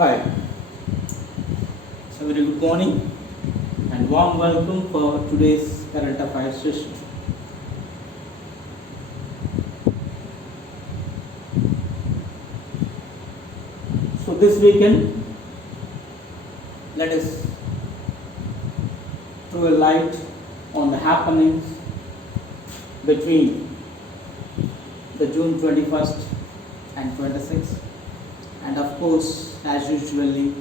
Hi, so very good morning and warm welcome for today's current affairs session. So this weekend, let us throw a light on the happenings between the June 21st and 26th, and of course, as usually,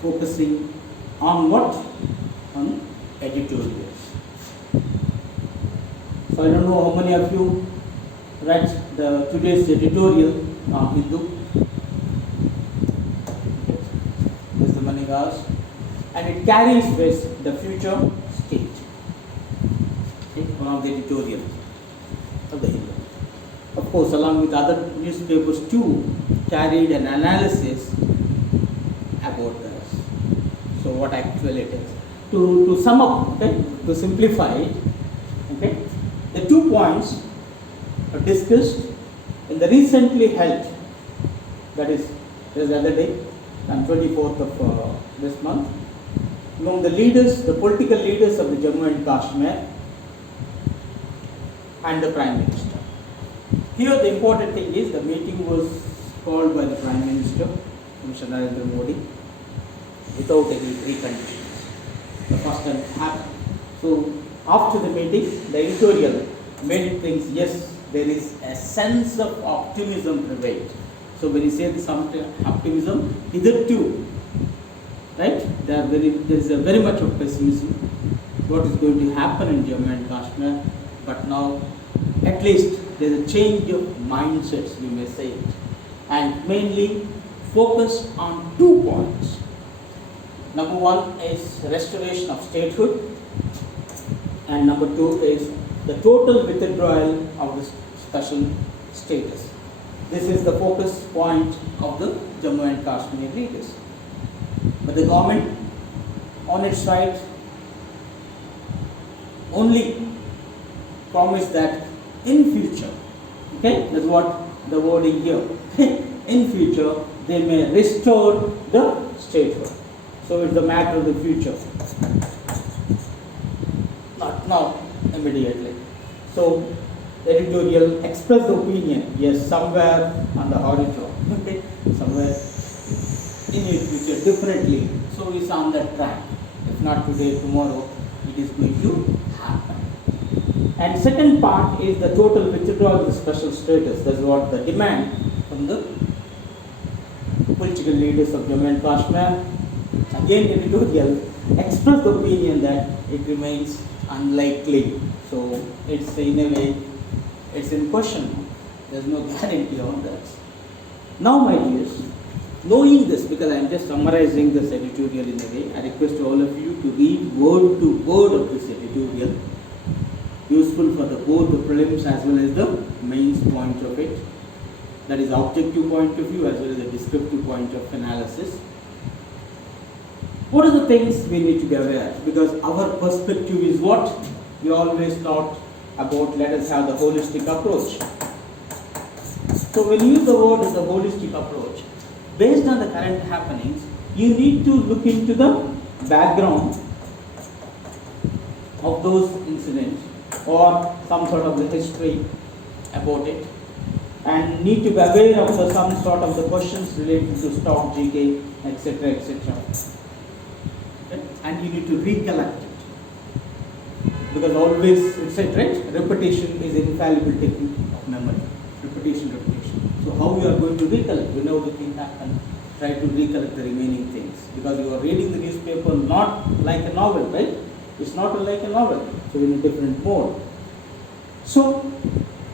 focusing on what? On editorials. So I don't know how many of you read today's editorial on Hindu. This is the Manigas, and it carries with the future state. Okay, one of the editorials of the Hindu. Of course, along with other newspapers too, carried an analysis about this. So what actually it is. To sum up, okay, to simplify it, okay, the 2 points are discussed in the recently held, that is the other day, on 24th of this month, among the leaders, the political leaders of the Jammu and Kashmir and the Prime Minister. Here the important thing is the meeting was called by the Prime Minister, Mr. Narendra Modi, without any preconditions. The first time it happened. So after the meeting, the editorial made it think, yes, there is a sense of optimism prevailed. So when you say this optimism, hitherto, right, there is a very much of pessimism. What is going to happen in Jammu and Kashmir? But now, at least there is a change of mindsets, we may say it, and mainly focused on 2 points. Number 1 is restoration of statehood, and number 2 is the total withdrawal of the special status. This is the focus point of the Jammu and Kashmir leaders. But the government, on its side, only promised that in future, okay, that's what the wording here, in future they may restore the statehood. So it's a matter of the future, not now, immediately. So the editorial expressed the opinion, yes, somewhere on the horizon, okay, somewhere in the future, definitely. So it's on that track. If not today, tomorrow, it is going to happen. And second part is the total withdrawal of the special status. That's what the demand from the political leaders of Jammu and Kashmir. Again, editorial expressed the opinion that it remains unlikely. So it's in a way, it's in question. There's no guarantee on that. Now, my dears, knowing this, because I am just summarizing this editorial in a way, I request all of you to read word to word of this editorial. Useful for both the prelims as well as the mains point of it. That is objective point of view as well as the descriptive point of analysis. What are the things we need to be aware? Because our perspective is what we always thought about, let us have the holistic approach. So when you use the word as the holistic approach, based on the current happenings, you need to look into the background of those incidents or some sort of the history about it, and need to be aware of some sort of the questions related to stock GK, etc., etc. Okay? And you need to recollect it, because always it's said, right, repetition is infallible technique of memory. Repetition. So how you are going to recollect? Whenever the thing happens, try to recollect the remaining things, because you are reading the newspaper not like a novel, right? It's not like a novel, so in a different mode. So,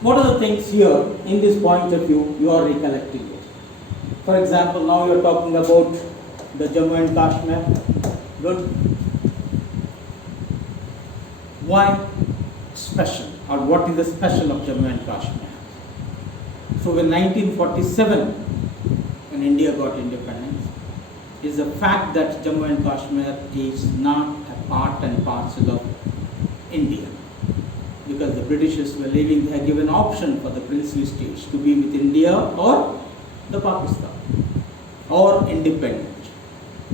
what are the things here in this point of view you are recollecting it? For example, now you are talking about the Jammu and Kashmir. Good. Why special, or what is the special of Jammu and Kashmir? So, in 1947, when India got independence, is the fact that Jammu and Kashmir is not a part and parcel of India. Because the Britishers were leaving, they had given option for the princely states to be with India or the Pakistan. or independent.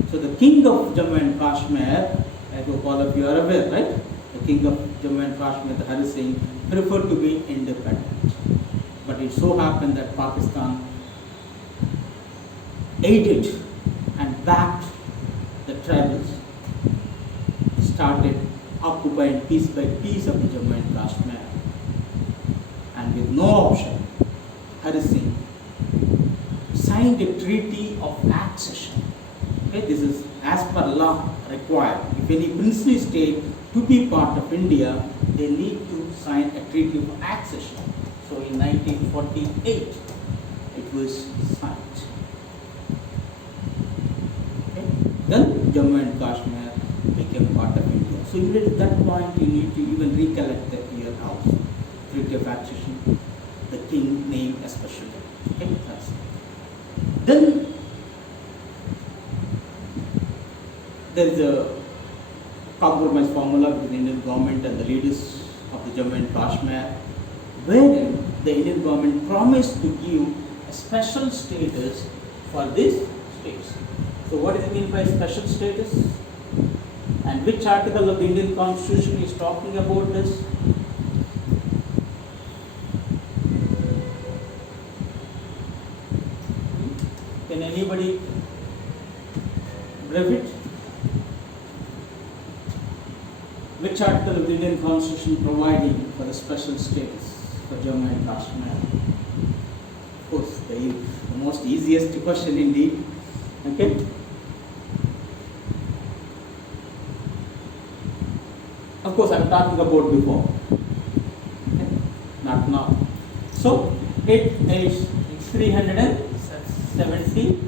So the king of Jammu and Kashmir, I hope all of you are aware, right? The king of Jammu and Kashmir, the Hari Singh, preferred to be independent. But it so happened that Pakistan aided and backed the tribals, started occupying piece by piece of the Jammu and Kashmir. And with no option, Hari Singh signed a treaty of accession. Okay, this is as per law required. If any princely state to be part of India, they need to sign a treaty of accession. So in 1948, it was signed. Okay. Then Jammu and Kashmir became part of India. So even at that point, you need to even recollect the year also. Treaty of accession, the king name especially. Okay, that's it. Then there is a compromise formula between the Indian government and the leaders of the Jammu and Kashmir, wherein the Indian government promised to give a special status for these states. So what does it mean by special status? And which article of the Indian Constitution is talking about this? Can anybody grab it? Which article of the Indian Constitution providing for the special status for Jammu and Kashmir? Of course, the most easiest question indeed. Okay. Of course, I am talking about before. Okay. Not now. So it is 370.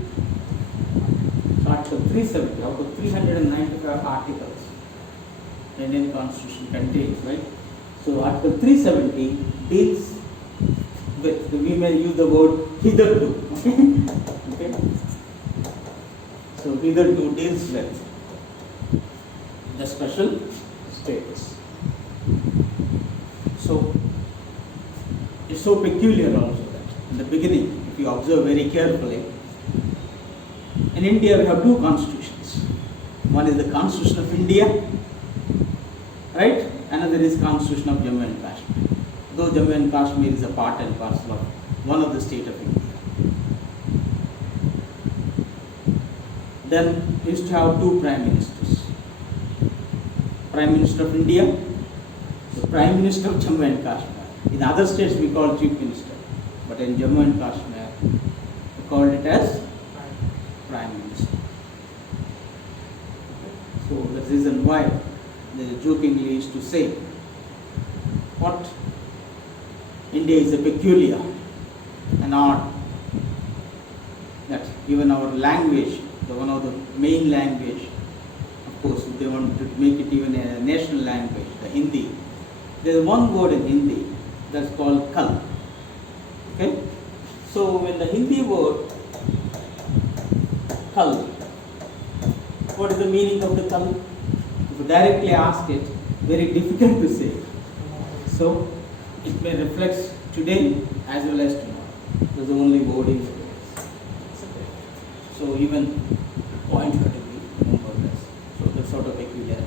Article 370 out of 395 articles the Indian Constitution contains, right? So Article 370 deals with, we may use the word hitherto. Okay? So hitherto deals with the special status. So it's so peculiar also that in the beginning, if you observe very carefully, in India we have two constitutions. One is the Constitution of India, right? Another is Constitution of Jammu and Kashmir. Though Jammu and Kashmir is a part and parcel of one of the state of India. Then we used to have two prime ministers. Prime Minister of India, the Prime Minister of Jammu and Kashmir. In other states we call Chief Minister, but in Jammu and Kashmir we called it as Prime Minister. So the reason why they jokingly used to say, what India is a peculiar and odd, that even our language, the one of the main language, of course they want to make it even a national language, the Hindi. There is one word in Hindi that's called kal. Okay? So when the Hindi word kal, what is the meaning of the kal? If you directly ask it, very difficult to say. So it may reflect today as well as tomorrow. That's the only wording. So even point had to be more or less. So that's sort of peculiar.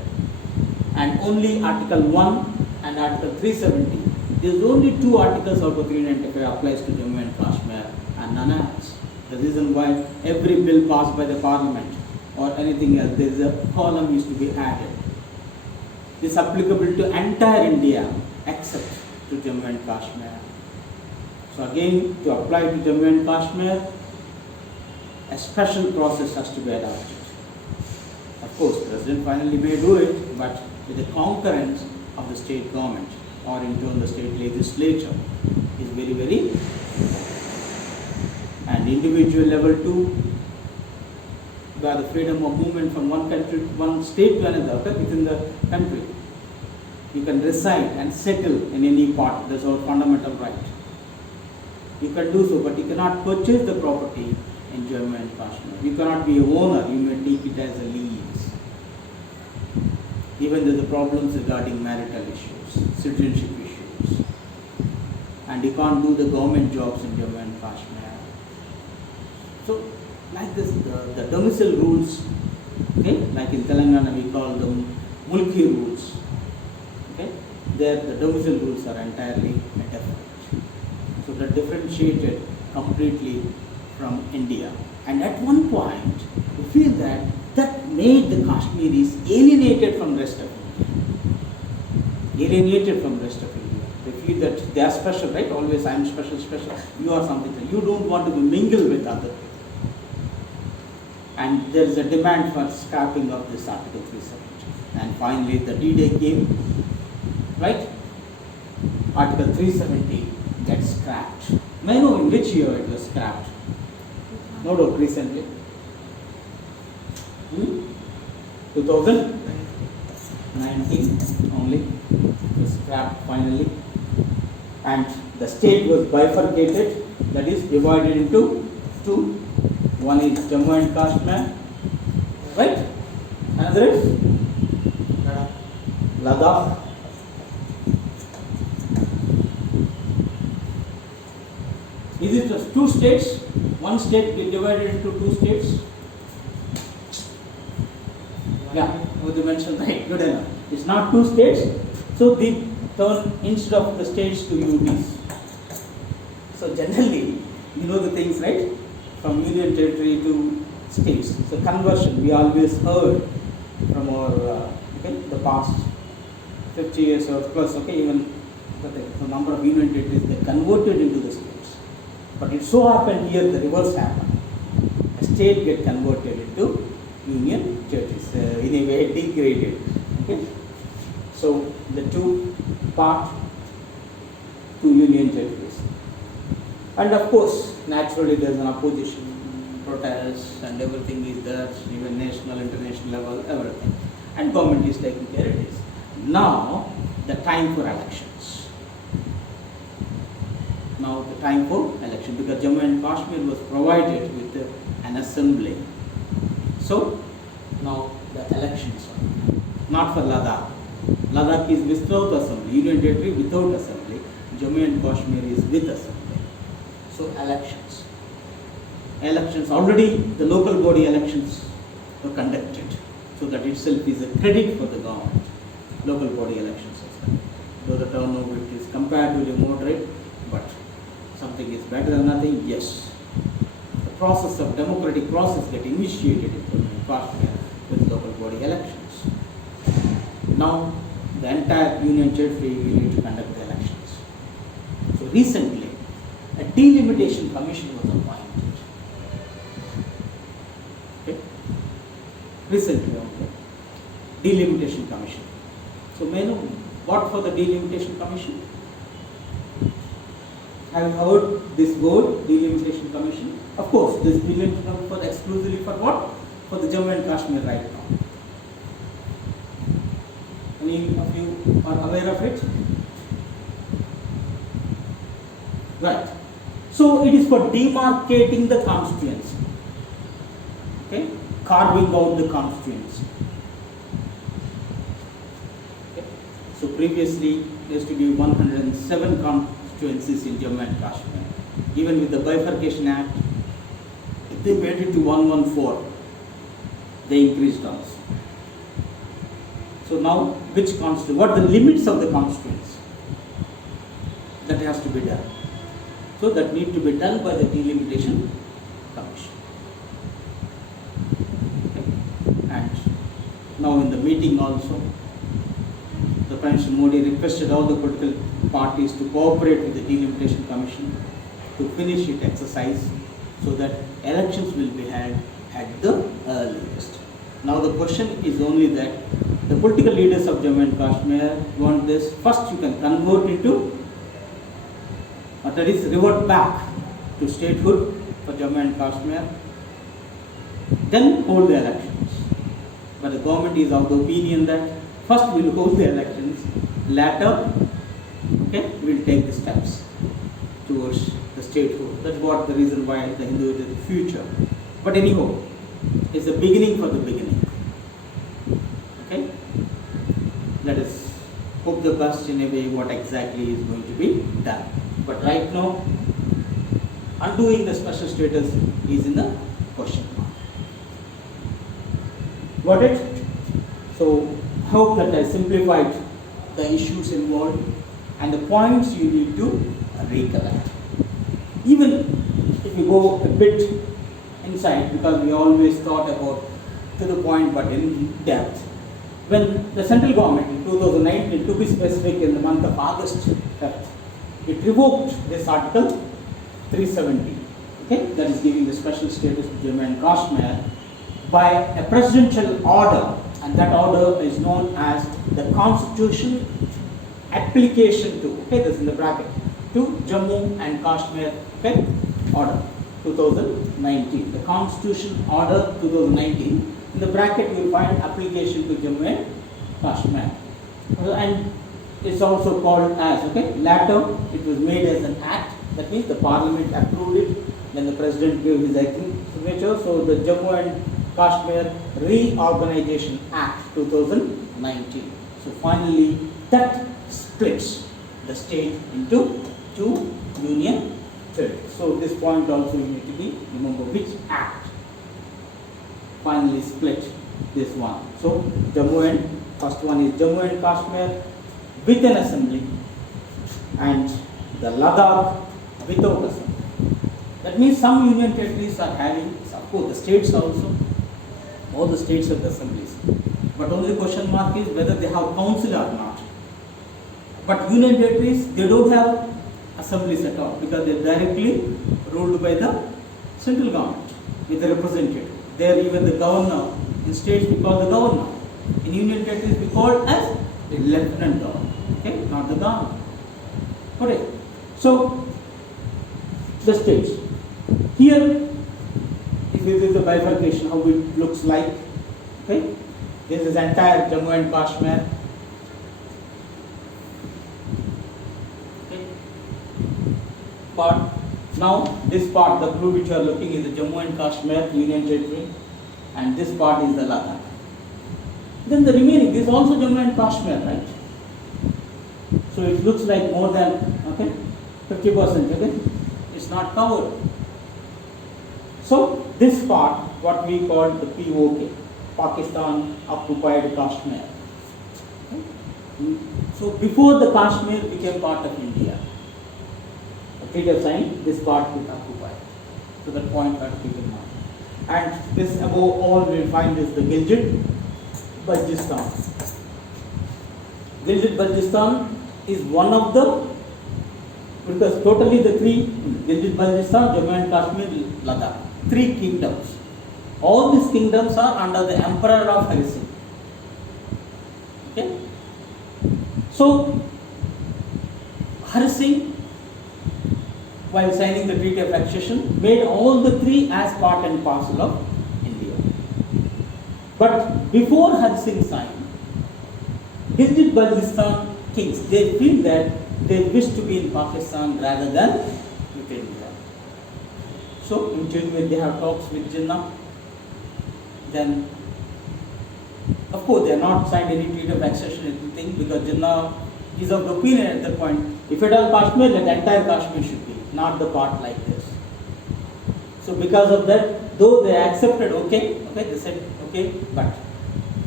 And only Article 1 and Article 370. There is only two articles out of 395 applies to Jammu and Kashmir and none else. The reason why every bill passed by the Parliament or anything else, there is a column used to be added. This is applicable to entire India except to Jammu and Kashmir. So again, to apply to Jammu and Kashmir, a special process has to be adopted. Of course, the President finally may do it, but with the concurrence of the state government or in turn the state legislature is very, very important. And individual level too, where the freedom of movement from one country, one state to another within the country. You can reside and settle in any part. That's our fundamental right. You can do so, but you cannot purchase the property in Jammu and Kashmir. You cannot be a owner. You may take it as a lease. Even there are problems regarding marital issues, citizenship issues, and you can't do the government jobs in Jammu and Kashmir. So like this, the domicile rules, okay, like in Telangana we call them Mulki rules, okay, there the domicile rules are entirely different. So they're differentiated completely from India. And at one point, we feel that that made the Kashmiris alienated from the rest of India. Alienated from the rest of India. They feel that they are special, right? Always I am special, special. You are something that you don't want to mingle with other people. And there is a demand for scrapping of this Article 370. And finally, the D-Day came, right? Article 370 gets scrapped. May I know in which year it was scrapped? No doubt, recently. 2019 only. It was scrapped finally. And the state was bifurcated, that is divided into two. One is Jammu and Kashmir, right? Another is Ladakh. Is it just two states? One state divided into two states? Yeah, you mentioned right, good enough. It's not two states, so they turn instead of the states to UTs. So generally, you know the things, right? From union territory to states. So conversion, we always heard from our the past 50 years or plus, even the number of union territories they converted into the states. But it so happened here the reverse happened. A state get converted into union territories, in a way degraded. Okay? So the two part to union territories. And of course, naturally there is an opposition, protests and everything is there, even national, international level, everything. And government is taking care of it. Now, the time for elections. Now the time for election, because Jammu and Kashmir was provided with an assembly. So, now the elections are not for Ladakh. Ladakh is without assembly, union territory without assembly. Jammu and Kashmir is with assembly. So elections. Elections, already the local body elections were conducted. So that itself is a credit for the government. Local body elections system. Though the turnover is comparatively moderate, but something is better than nothing, yes. The process of democratic process get initiated in Kashmir with local body elections. Now the entire union territory will need to conduct the elections. So recently, a delimitation commission was appointed. Okay? Recently, delimitation commission. So may I know what for the delimitation commission? Have you heard this word, delimitation commission? Of course, this delimitation for exclusively for what? For the Jammu and Kashmir right now. Any of you are aware of it? Right. So it is for demarcating the constituency. Okay? Carving out the constituency. Okay? So previously there used to be 107 constituencies in Jammu and Kashmir. Even with the Bifurcation Act, they made it to 114. They increased also. So now which constituency? What are the limits of the constituency? That has to be done. So that need to be done by the Delimitation Commission. Okay. And now in the meeting also, the Prime Minister Modi requested all the political parties to cooperate with the Delimitation Commission to finish its exercise so that elections will be held at the earliest. Now the question is only that the political leaders of Jammu and Kashmir want this. First you can convert into that is revert back to statehood for Jammu and Kashmir, then hold the elections. But the government is of the opinion that first we will hold the elections, later we will take the steps towards the statehood. That's what the reason why the Hindu is the future. But anyhow, it's the beginning for the beginning. Okay? Let us hope the best in a way what exactly is going to be done. But right now, undoing the special status is in the question mark. Got it? So hope that I simplified the issues involved and the points you need to recollect. Even if you go a bit inside, because we always thought about to the point but in depth, when the central government in 2019, to be specific in the month of August 5th, it revoked this article 370, okay, that is giving the special status to Jammu and Kashmir by a presidential order, and that order is known as the Constitution Application to, okay, this is in the bracket, to Jammu and Kashmir, okay, order 2019, the Constitution Order 2019. In the bracket you will find application to Jammu and Kashmir, and it's also called as, okay, later it was made as an act, that means the parliament approved it, then the president gave his signature, so the Jammu and Kashmir Reorganization Act 2019. So finally that splits the state into two union territories. So this point also you need to be remember which act finally split this one. So Jammu and first one is Jammu and Kashmir with an assembly, and the Ladakh without assembly. That means some union territories are having, of course the states also, all the states have the assemblies, but only question mark is whether they have council or not. But union territories, they don't have assemblies at all, because they are directly ruled by the central government with the representative. There even the governor, in states we call the governor, in union territories we call as the lieutenant governor, okay, not the governor. Okay, so the states. Here, if this is the bifurcation, how it looks like, okay, this is entire Jammu and Kashmir. Okay. Part. Now this part, the blue which you are looking is the Jammu and Kashmir Union Territory, and this part is the Ladakh. Then the remaining, this is also Jammu and Kashmir, right? So it looks like more than, okay, 50%, okay? It's not covered. So this part, what we call the POK, Pakistan Occupied Kashmir. Okay? So before the Kashmir became part of India, the treaty of signed, this part was occupied. So that point have to keep in mind. And this above all we will find is the Gilgit Baltistan. Gilgit Baltistan is one of the, because totally the three, Gilgit Baltistan, Jammu and Kashmir, Ladakh, three kingdoms. All these kingdoms are under the Emperor of Hari Singh. Okay? So, Hari Singh, while signing the Treaty of Accession, made all the three as part and parcel of India. But before Hari Singh signed, Gilgit Baltistan kings, they feel that they wish to be in Pakistan rather than with India. So, in June they have talks with Jinnah. Then, of course, they have not signed any treaty of accession or anything, because Jinnah is of the opinion at that point, if at all Kashmir, then entire Kashmir should be, not the part like this. So, because of that, though they accepted, okay, they said okay, but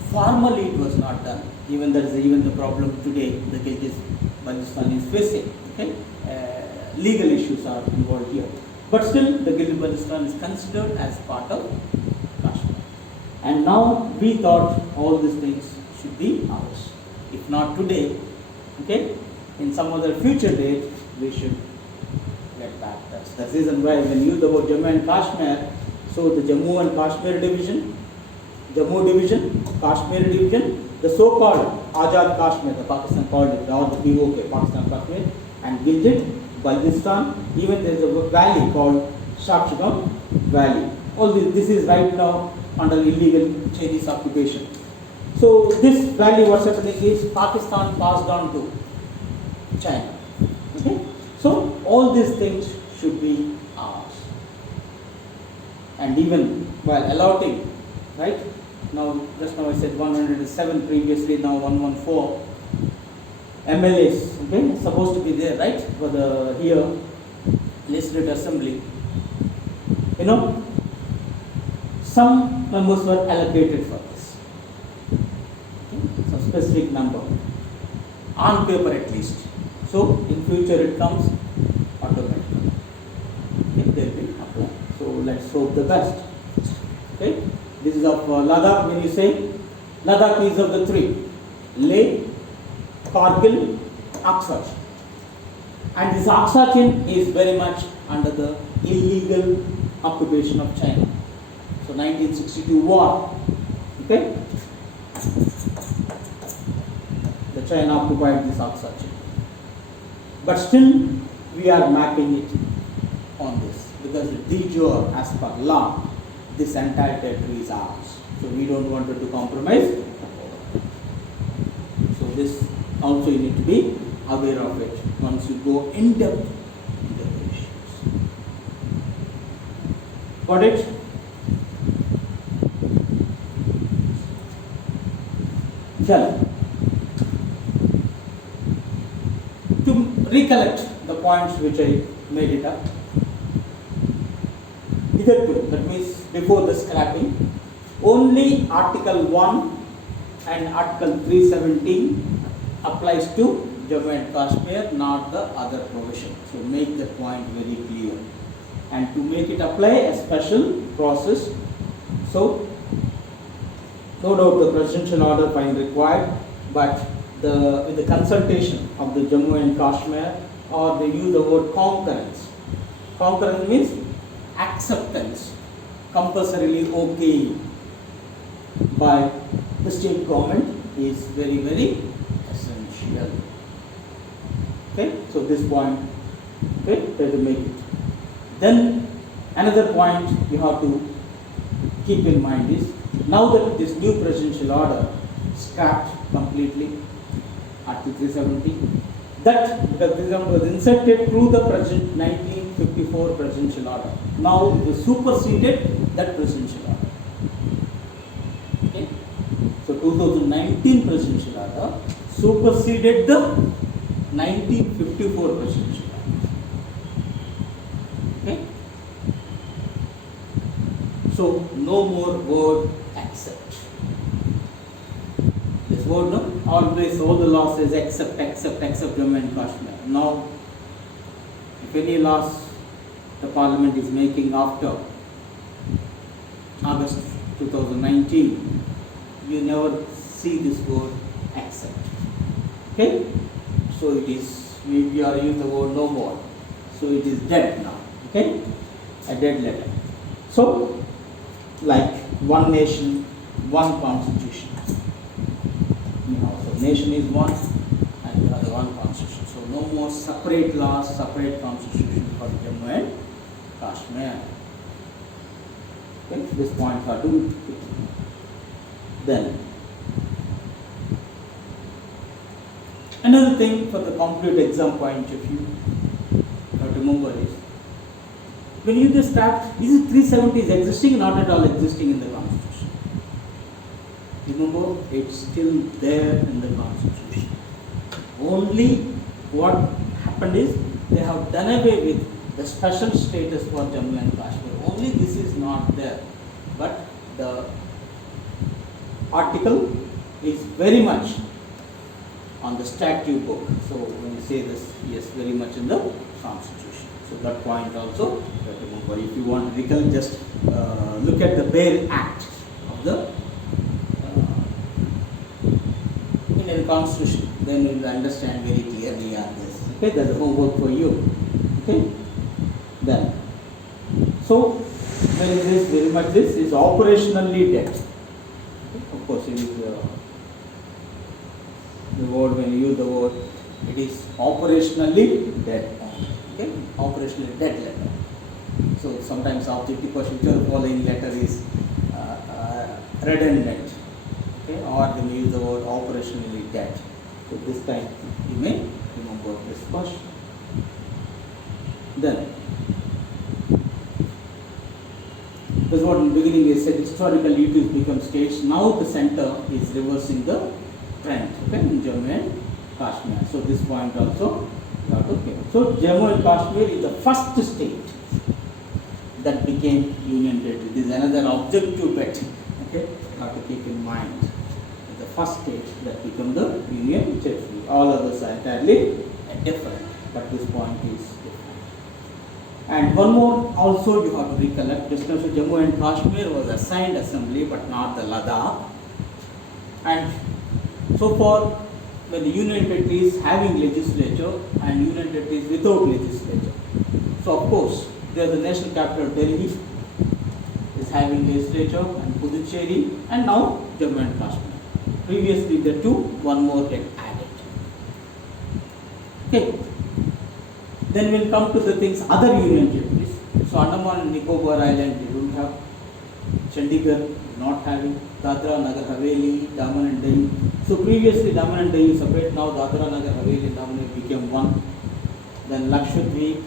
formally it was not done. Even there is even the problem today the Gilgit Baltistan is facing. Okay, legal issues are involved here, but still the Gilgit Baltistan is considered as part of Kashmir. And now we thought all these things should be ours. If not today, okay, in some other future date, we should get back. That's the reason why when you about Jammu and Kashmir, so the Jammu and Kashmir division, Jammu division, Kashmir division, the so-called Azad Kashmir, the Pakistan called it, or the POK, Pakistan Kashmir, and Gilgit Baltistan, even there is a valley called Shakshagam Valley. All this is right now under illegal Chinese occupation. So this valley, what's happening is Pakistan passed on to China. Okay? So all these things should be ours. And even while allotting, right? Now, just now I said 107 previously, now 114 MLAs, okay, supposed to be there, right, for the here legislative assembly. You know, some members were allocated for this. Okay? Some specific number, on paper at least. So in future it comes automatically. Okay? They will be applied. So let's hope the best. Okay? This is of Ladakh. When you say Ladakh is of the three: Leh, Kargil, Aksai. And this Aksai is very much under the illegal occupation of China. So 1962 war. Okay? The China occupied this Aksai. But still we are mapping it on this because de jure as per law this entire territory is ours. So we don't want to compromise. So this also you need to be aware of it once you go in depth into the issues. Got it? Shall to recollect the points which I made it up. Hitherto, that means before the scrapping, only Article 1 and Article 317 applies to Jammu and Kashmir, not the other provision. So make that point very clear. And to make it apply a special process, so no doubt the presidential order find required, but with the consultation of the Jammu and Kashmir, or they use the word concurrence. Concurrence means acceptance, compulsorily okay by the state government is very, very essential. Okay, so this point, okay, try to make it. Then another point you have to keep in mind is, now that this new presidential order scrapped completely, Article 370, that because this was inserted through the 1954 presidential order. Now it was superseded that presidential order. Okay, so 2019 presidential order superseded the 1954 presidential order. Okay, so no more word accept. This word, no, always all the law says accept Jammu and Kashmir. Now, if any laws the Parliament is making after August 2019, you never see this word accept. Okay, so it is, we are using the word no more. So it is dead now. Okay, a dead letter. So, like one nation, one constitution. So nation is one and the other one constitution. So no more separate laws, separate constitution for Jammu and Kashmir. Okay, this point are to. Then another thing for the complete exam point of view, you have to remember is, when you just start, is 370 is existing, not at all existing in the constitution. Remember, it's still there in the constitution. Only what happened is, they have done away with the special status for Jammu and Kashmir. Only this is not there. But the article is very much on the statute book. So when you say this, yes, very much in the constitution. So that point also, remember, if you want to recall, just look at the bare act of the Indian constitution. Then you will understand very clearly on this. Okay, that's a homework for you. Okay, then. So when this very much this is operationally dead. Okay? Of course, it is the word, when you use the word, it is operationally dead. Okay, operationally dead letter. So sometimes objective question following letter is redundant. Okay, or when you use the word operationally dead. So this time you may remember this question. Then, this is what in the beginning I said, historically it has become states. Now the center is reversing the trend, okay, in Jammu and Kashmir. So this point also you have to keep. So Jammu and Kashmir is the first state that became union territory. This is another objective bet. Okay, have to keep in mind. The first state that became the union territory. All others are entirely different, but this point is different. And one more also you have to recollect. Jammu and Kashmir was assigned assembly, but not the Ladakh. And so far, when the union territories having legislature and union territories without legislature. So of course, there the national capital Delhi is having legislature and Puducherry and now Jammu and Kashmir. Previously the two, one more get added. Okay. Then we'll come to the things other union territories. So Andaman and Nicobar Island they don't have. Chandigarh not having. Dadra, Nagar Haveli, Daman and Diu. So previously Daman and Diu separate, now Dadra, Nagar Haveli and Daman became one. Then Lakshadweep,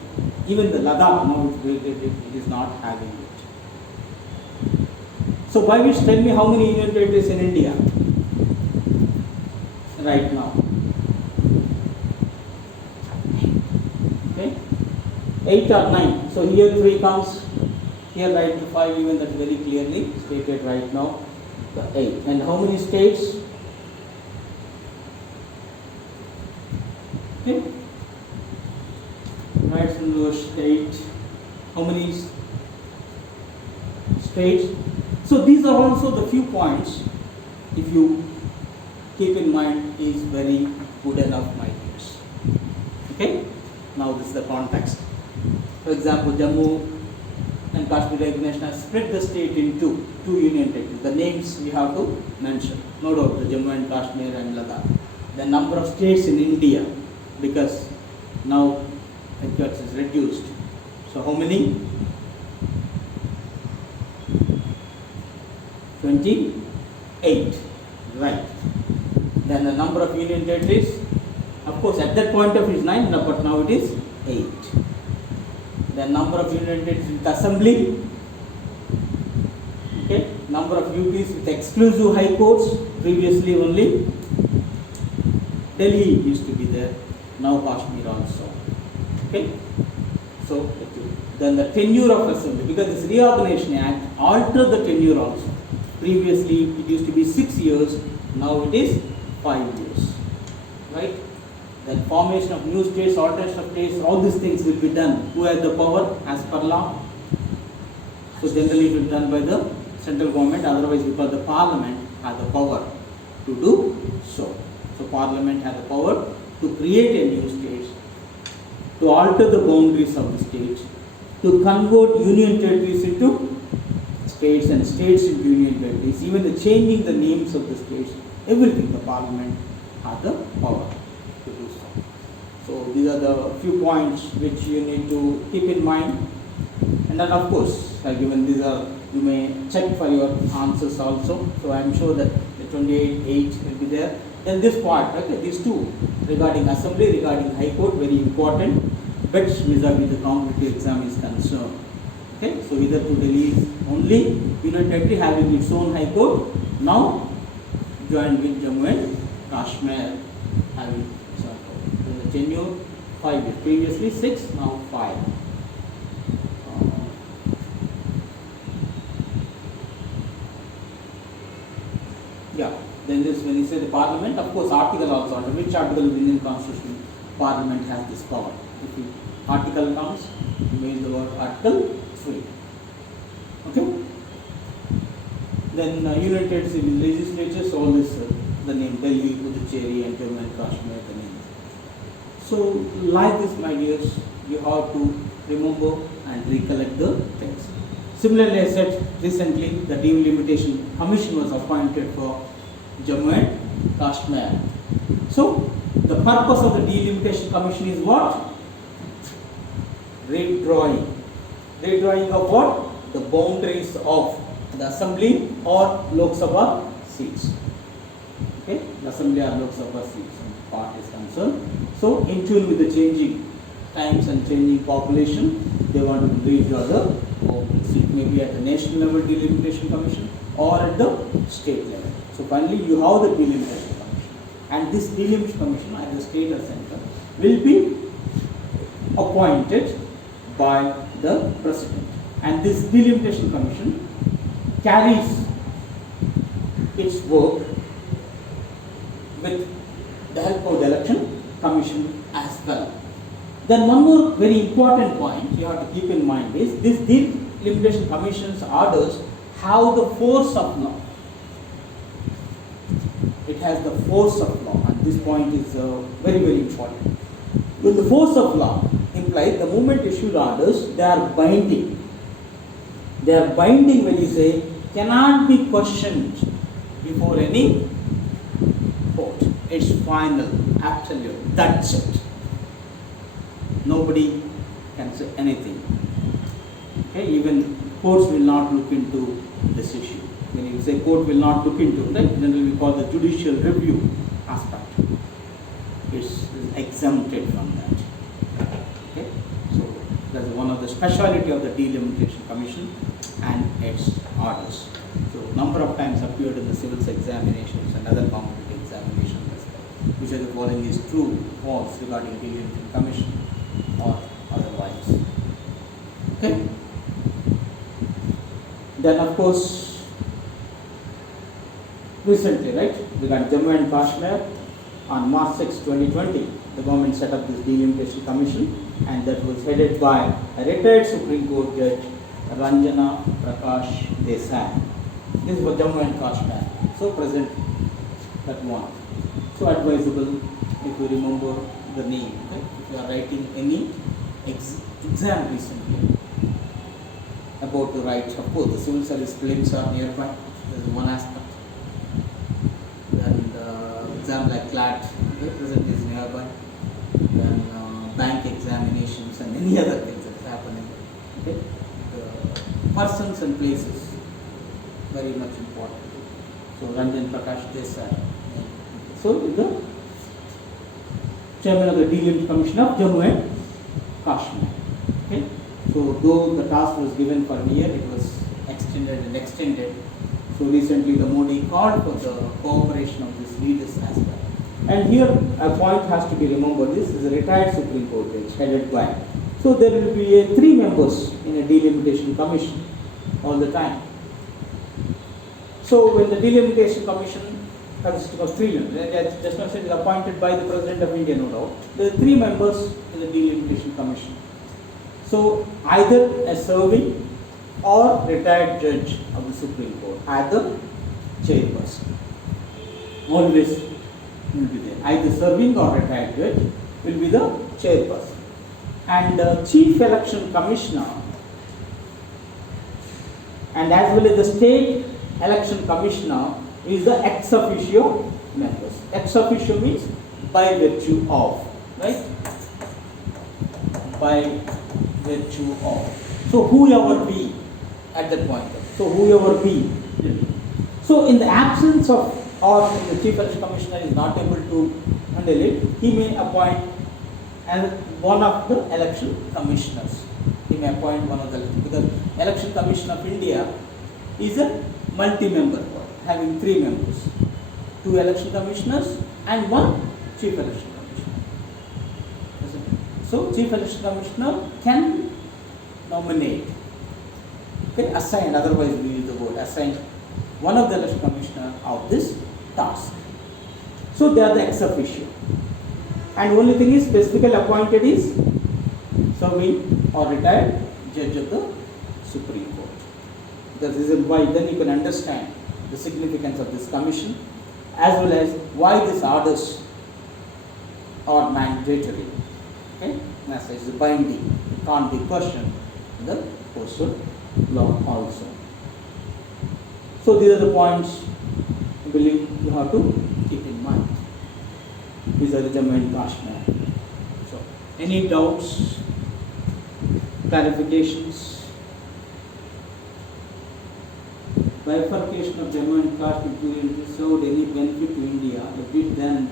even the Ladakh now it is not having it. So by which tell me how many union territories in India right now? Okay, 8 or 9. So here 3 comes, here right to 5, even that's very clearly stated right now. The 8. And how many states? Okay. Right from the state. How many states? So these are also the few points, if you keep in mind, is very good enough, my dears. Okay. Now this is the context. For example, Jammu and Kashmir recognition has split the state into 2 union territories. The names we have to mention. No doubt, the Jammu and Kashmir and Ladakh. The number of states in India, because now headquarters is reduced. So how many? 28. Right. Then the number of union territories, of course at that point of view is 9, but now it is 8. The number of union territories with assembly, okay, number of UTs with exclusive high courts, previously only Delhi used to be there, now Kashmir also. Okay, so then the tenure of assembly, because this Reorganization Act altered the tenure also. Previously it used to be 6 years, now it is 5 years, right? Then formation of new states, alteration of states, all these things will be done. Who has the power as per law? So generally it will be done by the central government, otherwise because the parliament has the power to do so. So parliament has the power to create a new state, to alter the boundaries of the state, to convert union territories into states and states into union territories, even the changing the names of the states, everything the parliament has the power to do so. So these are the few points which you need to keep in mind. And then of course, given these are, you may check for your answers also. So I am sure that the 28.8 will be there. Then this part, okay, these two regarding assembly, regarding high court, very important. Bets vis-a-vis the competitive exam is concerned. Okay, so either to Delhi only union territory having its own high court, now joined with Jammu and Kashmir having its own court. The tenure 5 years, previously 6, now 5. Yeah, then this when you say the parliament, of course article also, under which article of Indian constitution parliament has this power. If the article comes, you may use the word article 3. Okay. Then union territories in legislatures, all this, the name Delhi, Puducherry and Jammu and Kashmir, the name. So like this, my dears, you have to remember and recollect the things. Similarly, I said recently the Delimitation Commission was appointed for Jammu and Kashmir. So the purpose of the Delimitation Commission is what? Redrawing. Redrawing of what? The boundaries of the assembly or Lok Sabha seats. Okay, the assembly or Lok Sabha seats part is concerned. So in tune with the changing times and changing population, they want to redraw the boundaries. It may be at the national level Delimitation Commission or at the state level. So finally you have the Delimitation Commission, and this Delimitation Commission at the state or center will be appointed by the president, And this Delimitation Commission carries its work with the help of the Election Commission as well. Then one more very important point you have to keep in mind is this Delimitation Commission's orders have the force of law. It has the force of law, and this point is very, very important. When the force of law implies the moment issued orders, they are binding. They are binding when you say cannot be questioned before any court. It's final, absolute. That's it. Nobody can say anything. Okay, even courts will not look into this issue. When you say court will not look into, right? Generally we call the judicial review aspect. It's exempted from that. Okay, so that's one of the speciality of the Delimitation Commission and its orders. So number of times appeared in the civil examinations and other competitive examinations as well. Which of the following is true, false regarding Delimitation Commission or otherwise. Okay. Then of course, recently, right, regarding Jammu and Kashmir, on March 6, 2020, the government set up this Delimitation Commission, and that was headed by a retired Supreme Court Judge Ranjana Prakash Desai. This was Jammu and Kashmir. So present that one. So advisable if you remember the name. Okay? If you are writing any exam recently about the rights, of course, the civil service claims are nearby. There is one aspect. Then exam like CLAT, okay, present is nearby. Then bank examinations and many other things that are happening. Okay? Persons and places, very much important. So Ranjan Prakash Desai. So the chairman of the Delimitation Commission of Jammu and Kashmir. Okay? So though the task was given for a year, it was extended and extended. So recently the Modi called for the cooperation of these leaders as well. And here a point has to be remembered, this is a retired Supreme Court judge headed by. So there will be 3 members in a Delimitation Commission all the time. So when the Delimitation Commission consisting of 3 members, just now said is appointed by the President of India, no doubt. There are 3 members in the Delimitation Commission. So either a serving or retired judge of the Supreme Court, either chairperson. Always will be there. Either serving or retired judge will be the chairperson. And the Chief Election Commissioner and as well as the State Election Commissioner is the ex officio members. Ex officio means by virtue of, right? By virtue of. So whoever be at that point. So whoever be. So in the absence of, or the Chief Election Commissioner is not able to handle it, he may appoint one of the election commissioners. He may appoint one of the election, because Election Commission of India is a multi-member body, having 3 members. 2 election commissioners and 1 Chief Election Commissioner. So Chief Election Commissioner can nominate, okay, assign, otherwise we use the word assign one of the election commissioner of this task. So they are the ex officio. And only thing is specifically appointed is serving or retired judge of the Supreme Court. The reason why, then you can understand the significance of this commission as well as why these orders are mandatory. Okay? As it's binding, it can't be questioned in the postal law also. So these are the points I believe you have to keep in mind. These are the Jammu and Kashmir. So any doubts, clarifications? Bifurcation of Jammu and Kashmir showed any benefit to India, if it then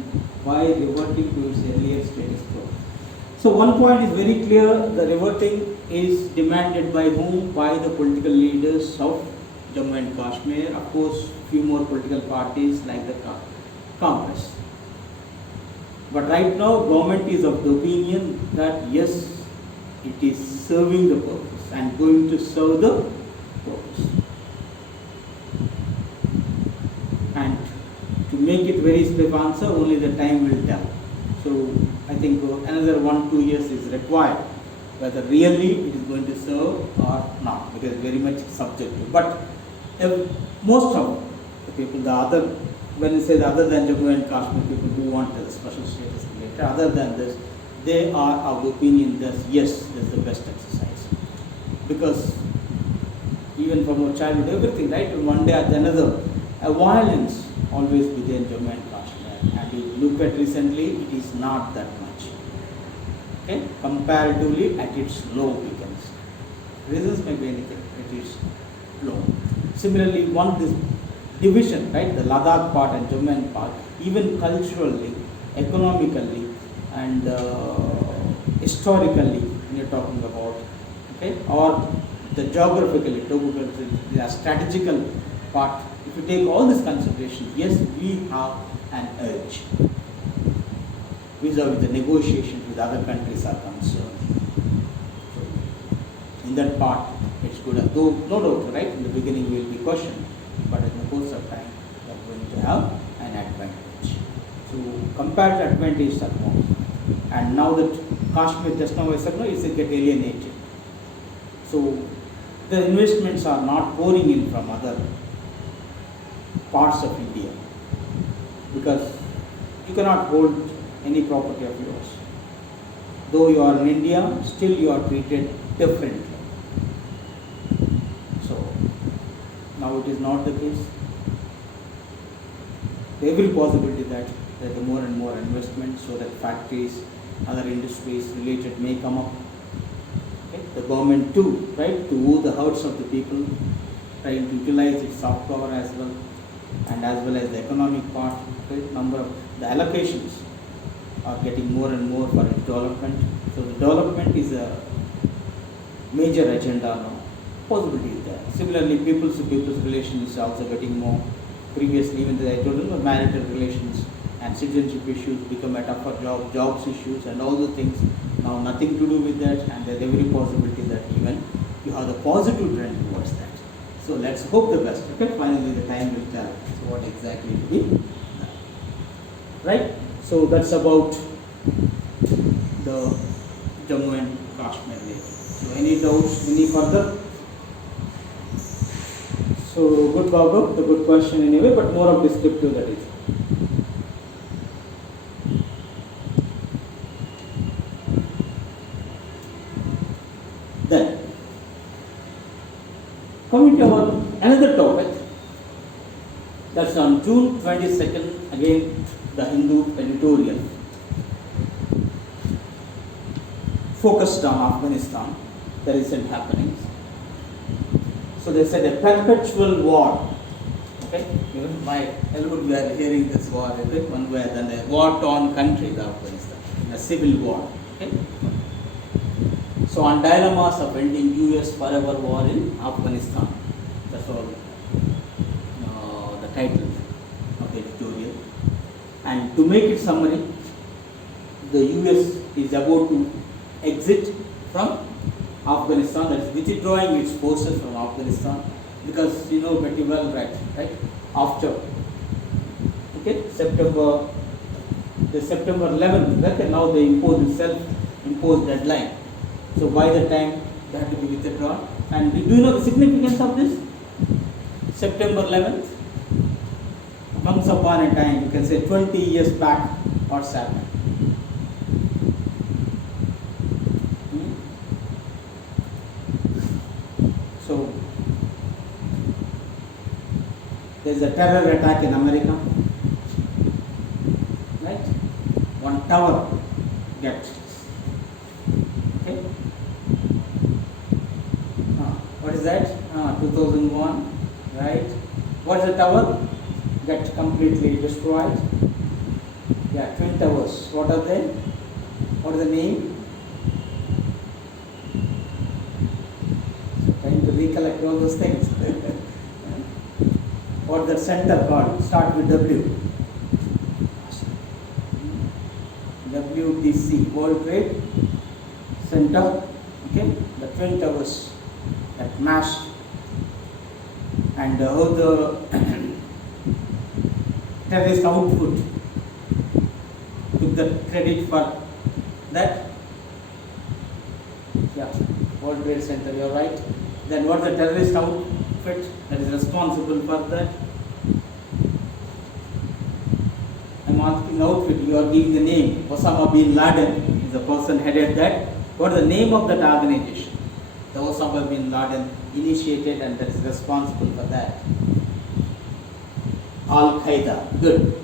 why reverting to its earlier status quo? So one point is very clear, the reverting is demanded by whom? By the political leaders of Jammu and Kashmir, of course few more political parties like the Congress. But right now government is of the opinion that yes, it is serving the purpose. and going to serve the purpose. And to make it very swift answer, only the time will tell. So I think another 1-2 years is required, whether really it is going to serve or not, because very much subjective. But most of the people, when you say the other than Jammu and Kashmir, people who want the special status later, other than this, they are of the opinion that yes, this is the best exercise. Because even from our childhood, everything, right? One day or another, a violence always within Jammu and Kashmir. And you look at recently, it is not that much. Okay? Comparatively, at its low, we can say. Reasons may be anything, it is low. Similarly, this division, right? The Ladakh part and Jammu and part, even culturally, economically, and historically, when you're talking about, okay, or the geographically, the strategical part, if you take all these considerations, yes, we have an edge vis-a-vis the negotiations with other countries are concerned. So, in that part, it's good. Though, no doubt, right, in the beginning we will be questioned, but in the course of time, we are going to have an advantage. So, comparative advantage are more. And now that Kashmir, just now I said, no, it's get alienated. So, the investments are not pouring in from other parts of India, because you cannot hold any property of yours. Though you are in India, still you are treated differently. So, now it is not the case. Every possibility that there are more and more investments, so that factories, other industries related may come up. Okay? The government too, right, to woo the hearts of the people, trying to utilize its soft power as well, and as well as the economic part. Okay? Number of the allocations are getting more and more for its development. So the development is a major agenda now. Possibility is there. Similarly, people's to people's relations is also getting more. Previously, even I told you, marital relations and citizenship issues become a tougher jobs issues and all the things. Now nothing to do with that, and there's every possibility that even you have the positive trend towards that. So let's hope the best. Okay, finally the time will tell. So what exactly will be, right? So that's about the Jammu and Kashmir later. So any doubts, any further? So good, Babu, the good question anyway, but more of descriptive, that is. Then, coming to our another topic, that's on June 22nd, again the Hindu editorial focused on Afghanistan, the recent happenings. So they said a perpetual war. Okay, even my childhood we are hearing this war, okay? One way than a war-torn country, the Afghanistan, in a civil war. Okay. So on dilemmas of ending US forever war in Afghanistan. That's all the title of the editorial. And to make it summary, the US is about to exit from Afghanistan, that is withdrawing its forces from Afghanistan, because you know pretty well, right? After September 11th, okay, now they impose the self-imposed deadline. So by the time they have to be withdrawn. And do you know the significance of this? September 11th, once upon a time, you can say 20 years back, what's happened? So, there is a terror attack in America, right? One tower gets, okay? What is that? 2001, right? What is the tower? Get completely destroyed. Yeah, twin towers. What are they? What is the name? Trying to recollect all those things. What the center called? Start with W. WTC, World Trade Center. Okay, the twin towers that mashed, and how the terrorist outfit took the credit for that. Yeah, World Trade Center, you're right. Then what the terrorist outfit that is responsible for that? I'm asking outfit, you are giving the name. Osama bin Laden is the person headed that. What is the name of that organization? The Osama bin Laden initiated and that is responsible for that. Al Qaeda. Good.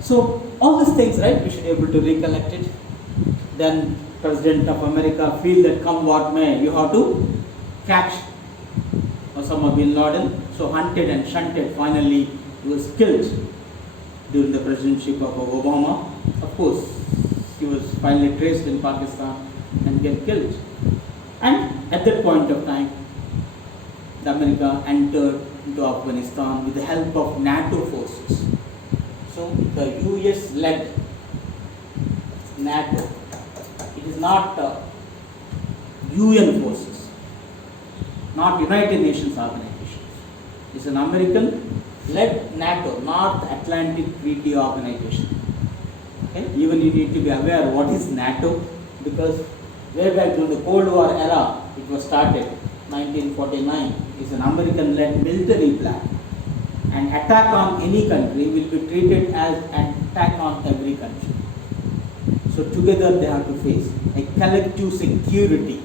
So all these things, right? We should be able to recollect it. Then President of America feel that come what may, you have to catch Osama bin Laden. So hunted and shunted. Finally, he was killed during the presidency of Obama. Of course, he was finally traced in Pakistan and get killed. And at that point of time, the America entered into Afghanistan with the help of NATO forces. So the US led NATO. It is not UN forces, not United Nations organizations. It's an American-led NATO, North Atlantic Treaty Organization. Okay? Even you need to be aware what is NATO, because way back during the Cold War era, it was started, 1949, is an American-led military plan. An attack on any country will be treated as an attack on every country. So together they have to face a collective security.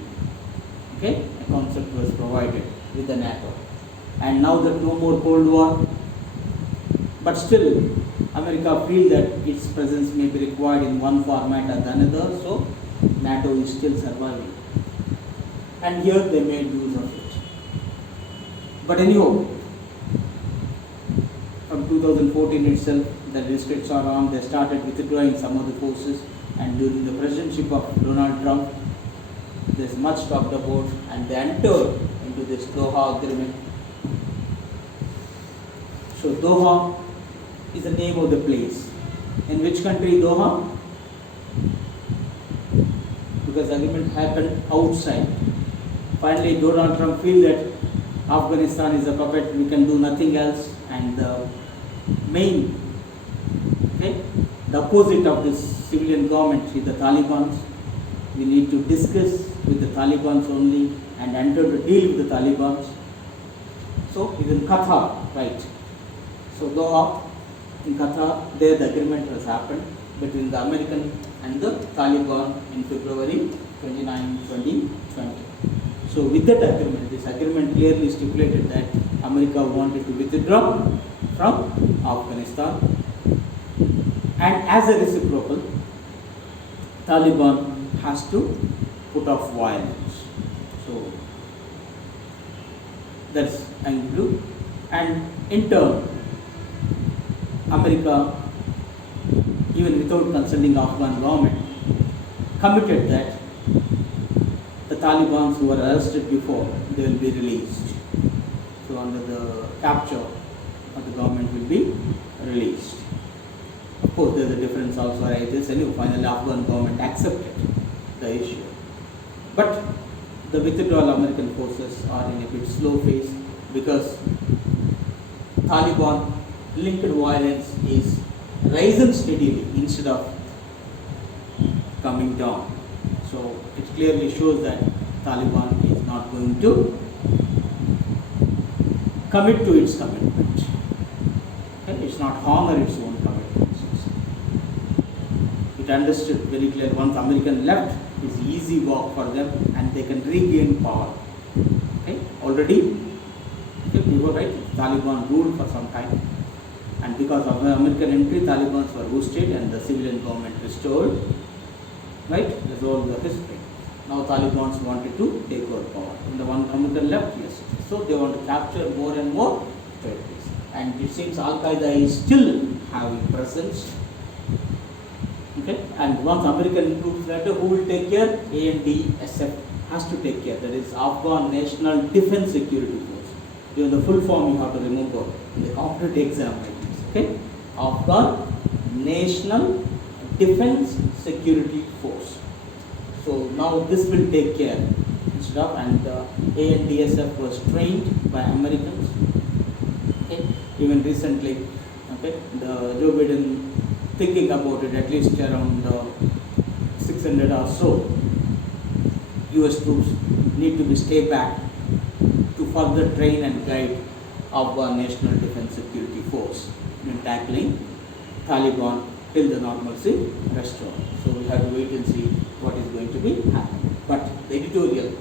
Okay, a concept was provided with the NATO. And now that no more Cold War, but still America feels that its presence may be required in one format or another, so NATO is still surviving. And here they made use of it. But anyhow, from 2014 itself, the districts are armed, they started withdrawing some of the forces, and during the presidency of Donald Trump, there is much talked about, and they entered into this Doha agreement. So Doha is the name of the place. In which country Doha? Because the agreement happened outside. Finally, Donald Trump feels that Afghanistan is a puppet, we can do nothing else, and the main, okay, the opposite of this civilian government is the Taliban. We need to discuss with the Taliban only and enter the deal with the Taliban. So it is in Qatar, right? So Doha, in Qatar, there the agreement has happened between the American and the Taliban in February 29, 2020. So with that agreement, this agreement clearly stipulated that America wanted to withdraw from Afghanistan, and as a reciprocal, Taliban has to put off violence. So that's angry. And in turn, America, even without consulting Afghan government, committed that the Taliban who were arrested before, they will be released. So under the capture of the government will be released. Of course, there is a difference also arises, and finally Afghan government accepted the issue. But the withdrawal American forces are in a bit slow phase, because Taliban linked violence is rising steadily instead of coming down. So it clearly shows that Taliban is not going to commit to its commitment. Okay? It's not honor its own commitments. It understood very clearly once American left, it's easy work for them and they can regain power. Okay? Already, okay, you were right, Taliban ruled for some time, and because of the American entry, Taliban were boosted and the civilian government restored. Right? That's all the history. Now Taliban wanted to take over power. When the one American left, yes. So they want to capture more and more territories. And it seems Al Qaeda is still having presence. Okay? And once American troops later, who will take care? ANDSF has to take care. That is Afghan National Defense Security Force. Even the full form you have to remember in the competitive exam like this. Okay? Afghan National Defense Security Force. So now this will take care. instead of, and ANDSF was trained by Americans. Okay, even recently, okay, the Joe Biden thinking about it, at least around 600 or so US troops need to be stay back to further train and guide Afghan National Defense Security Force in tackling Taliban till the normalcy restored. So we have to wait and see what is going to be happening. But the editorial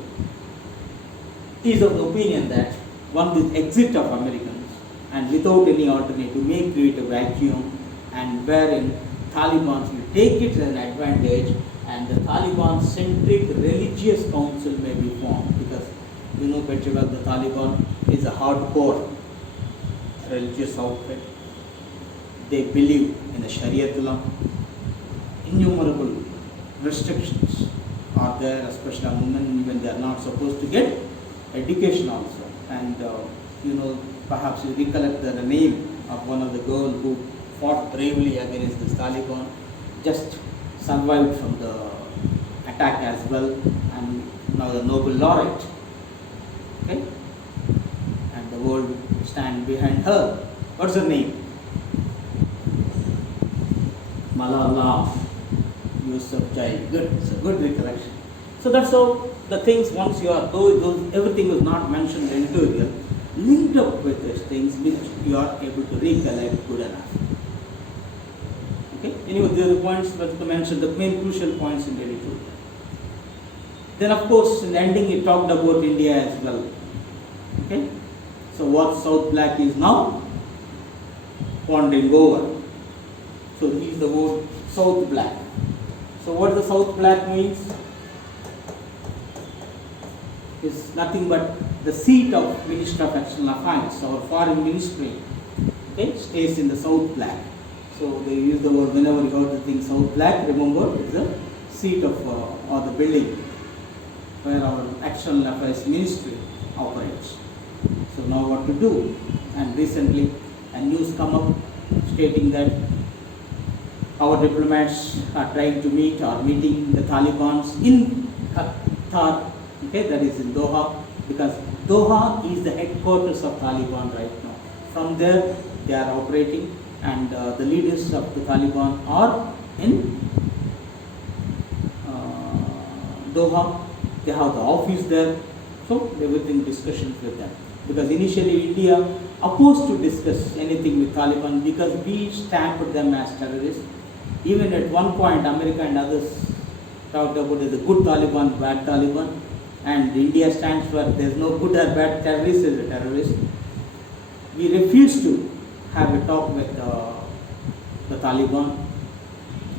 is of the opinion that one, the exit of Americans and without any alternative may create a vacuum, and wherein Taliban will take it as an advantage, and the Taliban-centric religious council may be formed, because you know pretty well the Taliban is a hardcore religious outfit. They believe in the Sharia law. Innumerable restrictions are there, especially on women when they are not supposed to get education also. And you know, perhaps you recollect the name of one of the girls who fought bravely against the Taliban, just survived from the attack as well, and now the Nobel laureate. Okay, and the world stand behind her. What's her name? Malala Yousafzai. Good, it's a good recollection. So that's how the things, once you are, though everything was not mentioned in the editorial, linked up with these things which you are able to recollect good enough. Okay, anyway, the other points that to mention, the main crucial points in the editorial. Then of course in the ending it talked about India as well. Okay, so what South Black is now pondering over. So he is the word South Black. So what the South Black means is nothing but the seat of Minister of External Affairs or Foreign Ministry. Okay, stays in the South Black. So they use the word, whenever you heard the thing South Black, remember it's the seat of or the building where our External Affairs Ministry operates. So now what to do? And recently a news come up stating that our diplomats are trying to meet or meeting the Taliban in Qatar, okay, that is in Doha, because Doha is the headquarters of Taliban right now. From there they are operating, and the leaders of the Taliban are in Doha. They have the office there, so they were in discussions with them. Because initially India opposed to discuss anything with Taliban because we stamped them as terrorists. Even at one point America and others talked about the good Taliban, bad Taliban, and India stands for there is no good or bad terrorist is a terrorist. We refused to have a talk with the Taliban,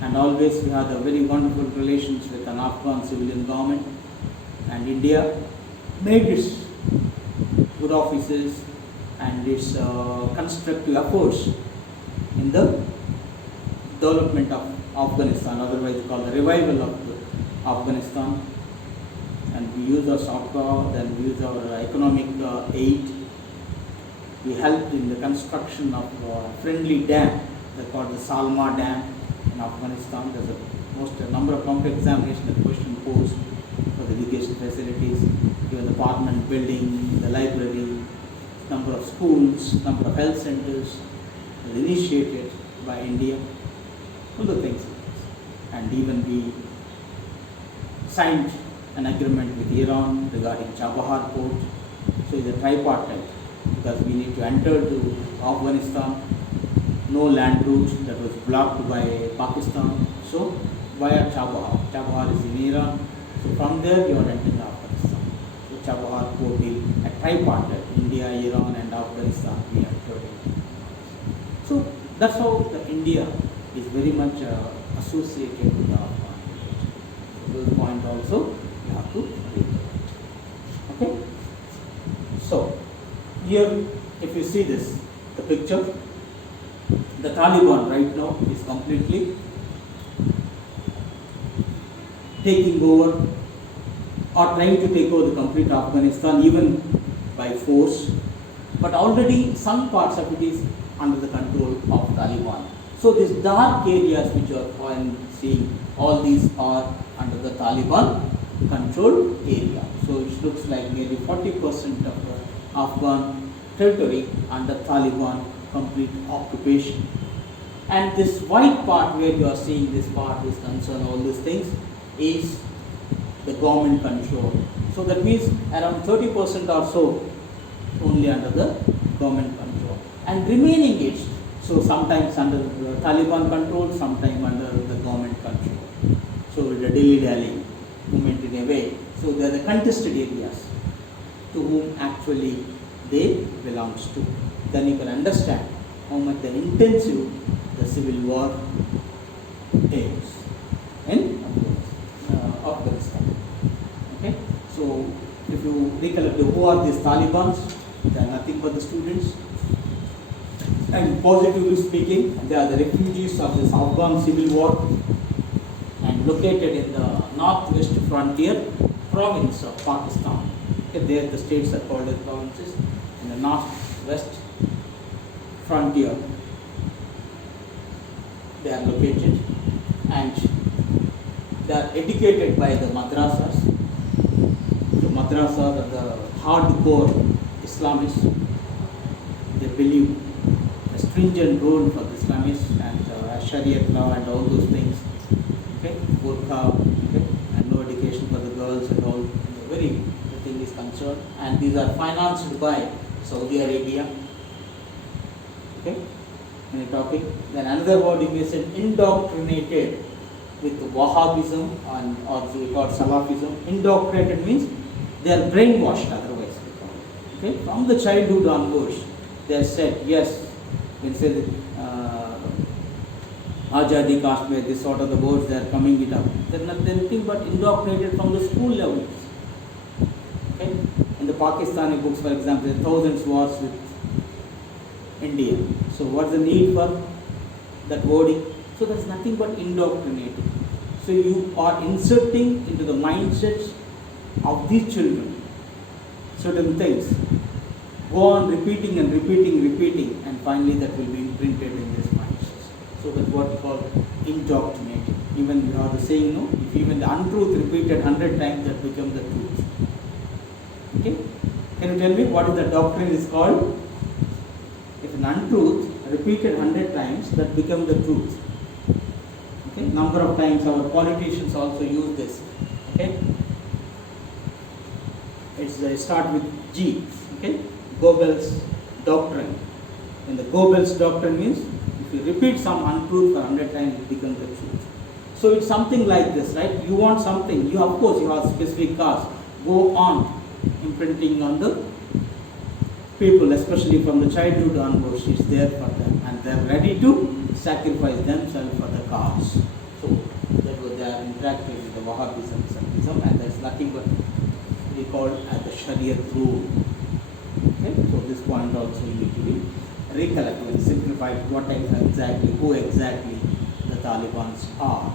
and always we had a very wonderful relations with an Afghan civilian government, and India made its good offices and its constructive efforts in the development of Afghanistan, otherwise called the revival of Afghanistan. And we use our soft power, then we use our economic aid. We helped in the construction of a friendly dam, that's called the Salma Dam in Afghanistan. There's a number of complex examinations that question posed for the education facilities, even the apartment building, the library, number of schools, number of health centers was initiated by India, all the things. And even we signed an agreement with Iran regarding Chabahar port. So it's a tripartite, because we need to enter to Afghanistan, no land route that was blocked by Pakistan. So via Chabahar. Chabahar is in Iran. So from there you are entering Afghanistan. So Chabahar port is a tripartite, India, Iran and Afghanistan we entered into. So that's how the India is very much associated with the Afghan. So those points also you have to read. Okay? So here if you see this, the picture, the Taliban right now is completely taking over or trying to take over the complete Afghanistan, even by force, but already some parts of it is under the control of Taliban. So these dark areas which you are seeing, all these are under the Taliban controlled area. So it looks like nearly 40% of the Afghan territory under Taliban complete occupation. And this white part where you are seeing this part, this concern, all these things, is the government control. So that means around 30% or so only under the government control. And remaining it, so sometimes under the Taliban control, sometimes under the government control. So the dilly-dally movement in a way. So they are the contested areas to whom actually they belongs to. Then you can understand how much the intensive the civil war is in Afghanistan. Okay, so if you recollect who are these Talibans, they are nothing but the students. And positively speaking, they are the refugees of this Afghan civil war and located in the northwest frontier province of Pakistan. Okay, there the states are called as provinces. In the northwest frontier they are located, and they are educated by the madrasas. The madrasas are the hardcore Islamists. They believe a stringent rule for the Islamists and Sharia law and all those things. Okay, burqa, okay, and no education for the girls and all. The thing is concerned, and these are financed by Saudi Arabia. Okay, in a topic. Then another word you may say indoctrinated with Wahhabism and or we call Salafism. Indoctrinated means they are brainwashed otherwise. Okay, from the childhood onwards, they are said yes. You can say that Azadi Kashmir, this sort of the words they are coming it up. They are nothing but indoctrinated from the school level. Okay, in the Pakistani books, for example, there are thousands wars with India. So what's the need for that wording? So there's nothing but indoctrinating. So you are inserting into the mindsets of these children certain things. Go on repeating and repeating, and finally that will be imprinted in these mindsets. So that's what we call indoctrinating. Even you have the saying, no, if even the untruth repeated 100 times, that becomes the truth. Okay? Can you tell me what is the doctrine is called? If an untruth repeated 100 times, that becomes the truth. Okay? Number of times our politicians also use this. Okay? It's start with G. Okay? Goebbels doctrine. And the Goebbels doctrine means if you repeat some untruth for 100 times, it becomes the truth. So it's something like this, right? You want something, you of course you have specific cause. Go on imprinting on the people, especially from the childhood onwards. It's there for them, and they are ready to sacrifice themselves for the cause. So that was they are interacting with the Wahhabism, and there's nothing but we call as the Sharia rule. Okay? So this point also you need to be recollect and simplify what exactly, who exactly the Talibans are.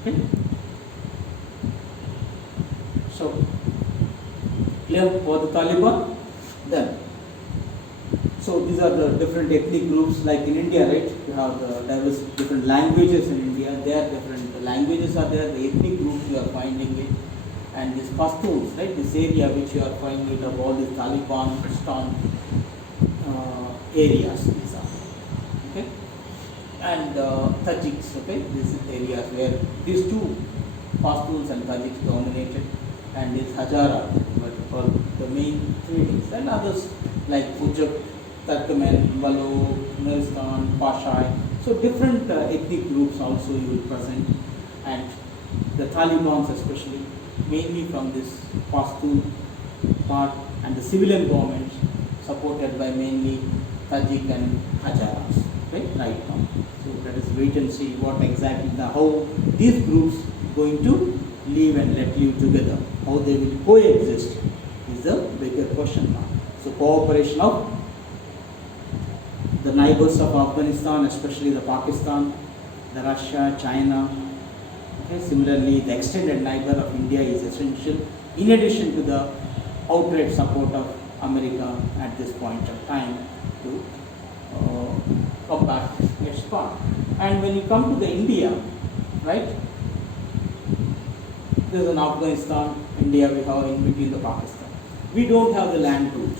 Okay? So clear for the Taliban? Then, so these are the different ethnic groups, like in India, right? You have the diverse different languages in India. There are different languages are there. The ethnic groups you are finding it, and these Pashtuns, right? This area which you are finding it of all these Taliban areas. These are okay, and Tajiks. Okay, these areas where these two Pashtuns and Tajiks dominated, and this Hazara, what we call the main tradings, and others like Uzbek, Turkmen, Valo, Nuristan, Pashai. So different ethnic groups also you will present, and the Taliban especially, mainly from this Pashtun part, and the civilian governments supported by mainly Tajik and Hazaras, right now. So let us wait and see what exactly how these groups going to live and let live together. How they will coexist is the bigger question mark. So cooperation of the neighbors of Afghanistan, especially the Pakistan, the Russia, China. Okay, similarly, the extended neighbor of India is essential, in addition to the outright support of America at this point of time to combat its part. And when you come to the India, right, This is in Afghanistan, India, we have in between the Pakistan. We don't have the land route.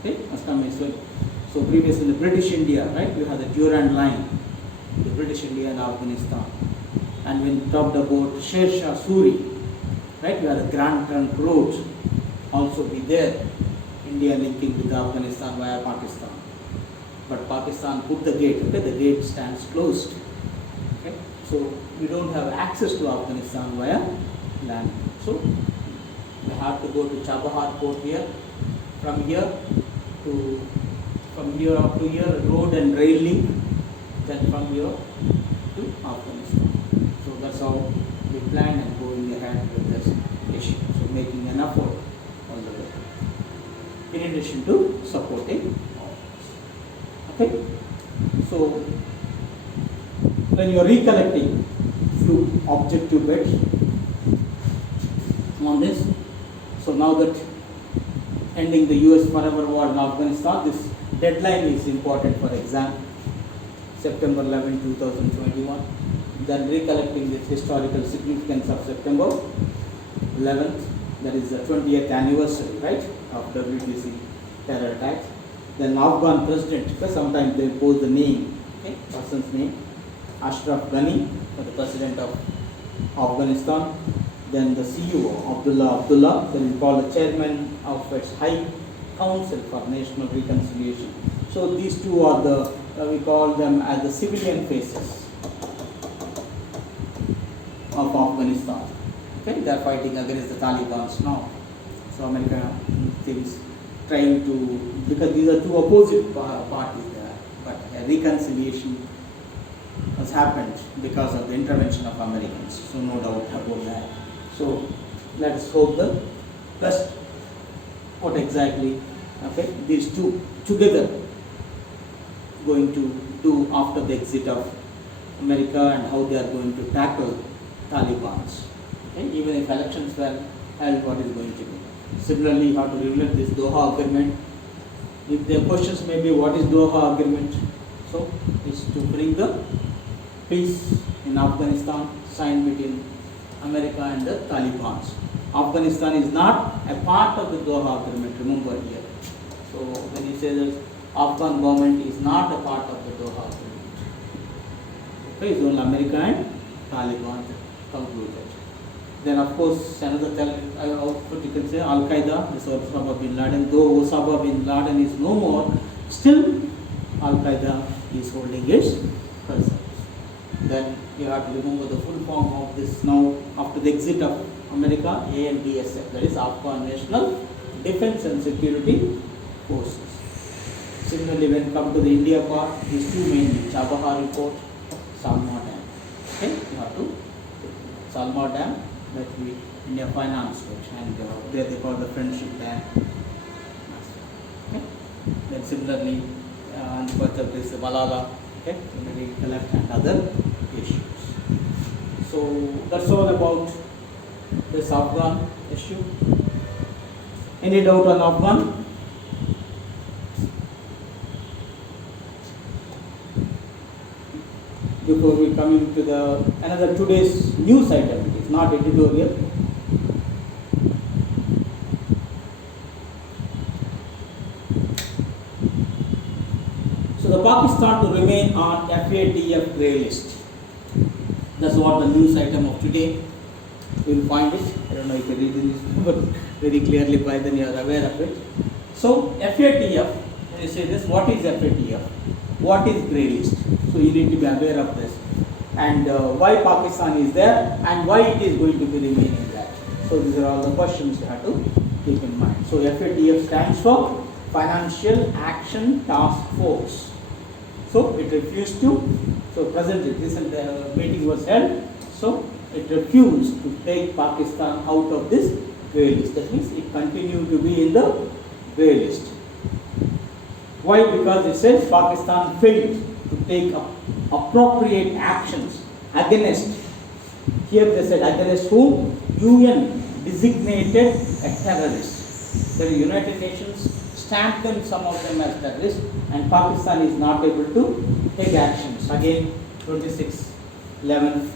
Okay, so previously the British India, right? We have the Durand line, the British India and Afghanistan. And when we talked about Sher Shah Suri, right? We have the Grand Trunk Road also be there, India linking with Afghanistan via Pakistan. But Pakistan put the gate, okay? The gate stands closed. Okay? So we don't have access to Afghanistan via land. So we have to go to Chabahar port here, from here up to here, road and rail link, then from here to Afghanistan. So that's how we plan and going ahead with this issue. So making an effort all the way, in addition to supporting all this. Okay? So when you are recollecting few objective bets on this, so now that ending the US forever war in Afghanistan, this deadline is important for exam, September 11, 2021. Then recollecting the historical significance of September 11th, that is the 20th anniversary, right, of WTC terror attacks. Then Afghan president, because sometimes they pose the name, okay, person's name, Ashraf Ghani, the president of Afghanistan. Then the CEO, Abdullah, then we call the chairman of its High Council for National Reconciliation. So these two are the, we call them as the civilian faces of Afghanistan. Okay, they are fighting against the Taliban now. So America thinks trying to, because these are two opposite parties there, but a reconciliation has happened because of the intervention of Americans. So no doubt about that. So let us hope the best. What exactly, okay, these two together going to do after the exit of America and how they are going to tackle Talibans. Okay, even if elections were held, what is going to be. Similarly, you have to regulate this Doha agreement. If their questions may be, what is Doha agreement? So it's to bring the peace in Afghanistan signed between America and the Taliban. Afghanistan is not a part of the Doha agreement, remember here. So when you say that Afghan government is not a part of the Doha agreement, okay, it's only America and Taliban concluded. Then of course another output you can say Al-Qaeda, this Osama bin Laden, though Osama bin Laden is no more, still Al-Qaeda is holding its presence. Then you have to remember the full form of this now after the exit of America, ANDSF, that is Afghan National Defense and Security Forces. Similarly, when come to the India part, these two mainly, Chabahar report, Salma Dam. Okay, you have to Salma Dam, that we India financed it, and there they call the Friendship Dam. Okay, then similarly, on the birth of this Malala, okay, collect and other issues. So that's all about this Afghan issue. Any doubt on Afghan? Before we come into the another today's news item, it is not editorial. So the Pakistan to remain on FATF grey list. That's what the news item of today. You will find it. I don't know if you read this, but very clearly by then you are aware of it. So FATF, when you say this, what is FATF? What is grey list? So you need to be aware of this. And why Pakistan is there and why it is going to be remaining there. So these are all the questions you have to keep in mind. So FATF stands for Financial Action Task Force. So it refused to, so presently recent meeting was held, so it refused to take Pakistan out of this grey list. That means it continued to be in the grey list. Why? Because it says Pakistan failed to take appropriate actions against, here they said against whom? UN designated a terrorist. The United Nations stamped them, some of them as terrorists, and Pakistan is not able to take actions. Again, 26/11